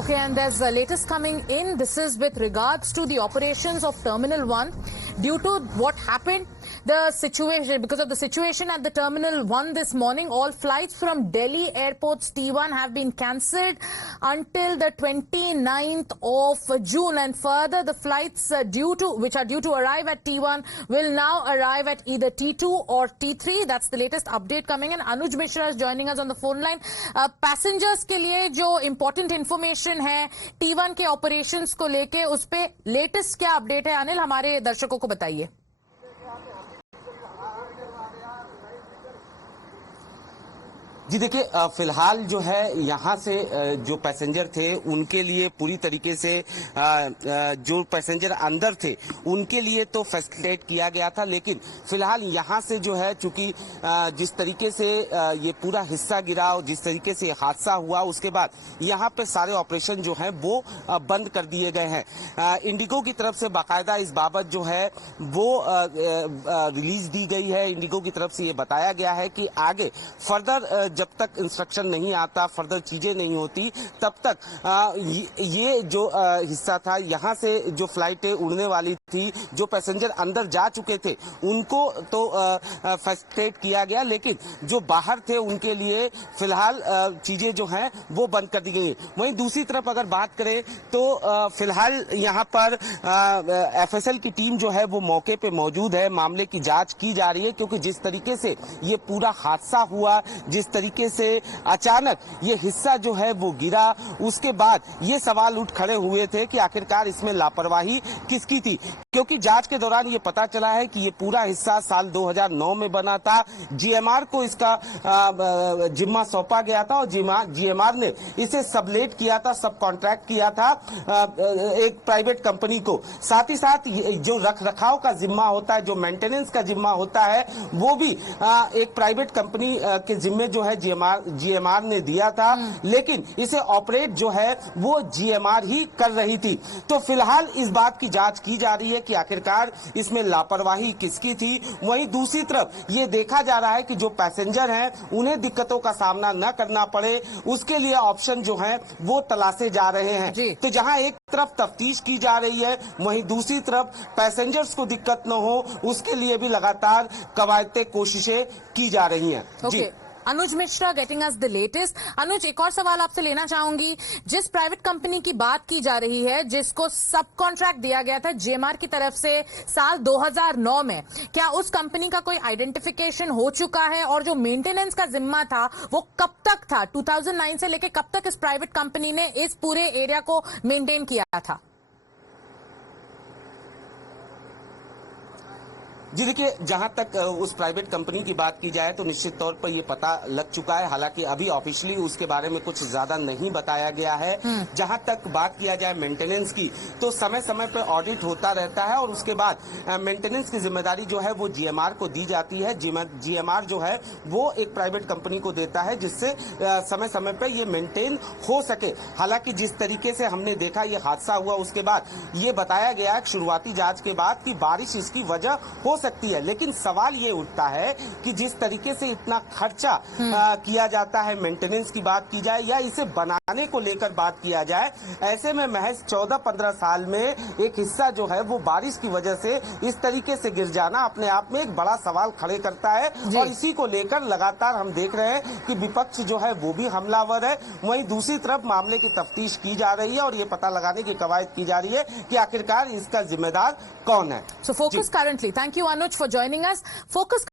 Okay, and there's the latest coming in. This is with regards to the operations of Terminal 1. Due to what happened, because of the situation at the Terminal 1 this morning, all flights from Delhi Airport's T1 have been cancelled until the 29th of June. And further, the flights which are due to arrive at T1 will now arrive at either T2 or T3. That's the latest update coming in. Anuj Mishra is joining us on the phone line. Passengers के लिए जो important information है T1 के operations को लेके, उस पे latest क्या update है अनिल, हमारे दर्शकों को बताइए। जी देखिए, फिलहाल जो है यहाँ से जो पैसेंजर थे उनके लिए पूरी तरीके से जो पैसेंजर अंदर थे उनके लिए तो फैसिलिटेट किया गया था, लेकिन फिलहाल यहाँ से जो है चूंकि जिस तरीके से ये पूरा हिस्सा गिरा और जिस तरीके से हादसा हुआ, उसके बाद यहाँ पे सारे ऑपरेशन जो है वो बंद कर दिए गए हैं। इंडिगो की तरफ से बाकायदा इस बाबत जो है वो रिलीज दी गई है। इंडिगो की तरफ से ये बताया गया है कि आगे फर्दर जब तक इंस्ट्रक्शन नहीं आता, फर्दर चीजें नहीं होती, तब तक ये जो हिस्सा था, यहाँ से जो फ्लाइटें उड़ने वाली थी, जो पैसेंजर अंदर जा चुके थे उनको तो फैसिलिटेट किया गया, लेकिन जो बाहर थे उनके लिए फिलहाल चीजें जो हैं वो बंद कर दी गई। वहीं दूसरी तरफ अगर बात करें तो फिलहाल यहाँ पर एफएसएल की टीम जो है वो मौके पे मौजूद है। मामले की जांच की जा रही है, क्योंकि जिस तरीके से ये पूरा हादसा हुआ, जिस तरीके से अचानक ये हिस्सा जो है वो गिरा, उसके बाद ये सवाल उठ खड़े हुए थे कि आखिरकार इसमें लापरवाही किसकी थी, क्योंकि जांच के दौरान ये पता चला है कि ये पूरा हिस्सा साल 2009 में बना था। जीएमआर को इसका जिम्मा सौंपा गया था और जीएमआर ने इसे सबलेट किया था, सब कॉन्ट्रैक्ट किया था एक प्राइवेट कंपनी को। साथ ही साथ जो रख रखाव का जिम्मा होता है, जो मेंटेनेंस का जिम्मा होता है, वो भी एक प्राइवेट कंपनी के जिम्मे जो है जीएमआर ने दिया था, लेकिन इसे ऑपरेट जो है वो जीएमआर ही कर रही थी। तो फिलहाल इस बात की जांच की जा रही है कि आखिरकार इसमें लापरवाही किसकी थी। वहीं दूसरी तरफ ये देखा जा रहा है कि जो पैसेंजर हैं उन्हें दिक्कतों का सामना न करना पड़े, उसके लिए ऑप्शन जो है वो तलाशे जा रहे हैं। तो जहां एक तरफ तफ्तीश की जा रही है, वहीं दूसरी तरफ पैसेंजर्स को दिक्कत न हो, उसके लिए भी लगातार कवायती कोशिशें की जा रही हैं। जी Anuj Mishra getting us the latest. Anuj, एक और सवाल आपसे लेना चाहूंगी। जिस प्राइवेट कंपनी की बात की जा रही है, जिसको सब कॉन्ट्रैक्ट दिया गया था जीएमआर की तरफ से साल 2009 में, क्या उस कंपनी का कोई आइडेंटिफिकेशन हो चुका है? और जो मेंटेनेंस का जिम्मा था वो कब तक था? 2009 से लेके कब तक इस प्राइवेट कंपनी ने इस पूरे एरिया को मेंटेन किया था? जी देखिए, जहां तक उस प्राइवेट कंपनी की बात की जाए तो निश्चित तौर पर ये पता लग चुका है, हालांकि अभी ऑफिशियली उसके बारे में कुछ ज्यादा नहीं बताया गया है। जहां तक बात किया जाए मेंटेनेंस की, तो समय समय पर ऑडिट होता रहता है और उसके बाद मेंटेनेंस की जिम्मेदारी जो है वो जीएमआर को दी जाती है। जीएमआर जो है वो एक प्राइवेट कंपनी को देता है, जिससे समय समय पर ये मेंटेन हो सके। हालांकि जिस तरीके से हमने देखा ये हादसा हुआ, उसके बाद ये बताया गया शुरुआती जांच के बाद कि बारिश इसकी वजह हो सकती है, लेकिन सवाल ये उठता है कि जिस तरीके से इतना खर्चा किया जाता है, मेंटेनेंस की बात की जाए या इसे बनाने को लेकर बात किया जाए, ऐसे में महज 14-15 साल में एक हिस्सा जो है वो बारिश की वजह से इस तरीके से गिर जाना अपने आप में एक बड़ा सवाल खड़े करता है। और इसी को लेकर लगातार हम देख रहे हैं कि विपक्ष जो है वो भी हमलावर है। वहीं दूसरी तरफ मामले की तफ्तीश की जा रही है और ये पता लगाने की कवायद की जा रही है कि आखिरकार इसका जिम्मेदार कौन है। So focus currently. Thank you, Anuj, for joining us. Focus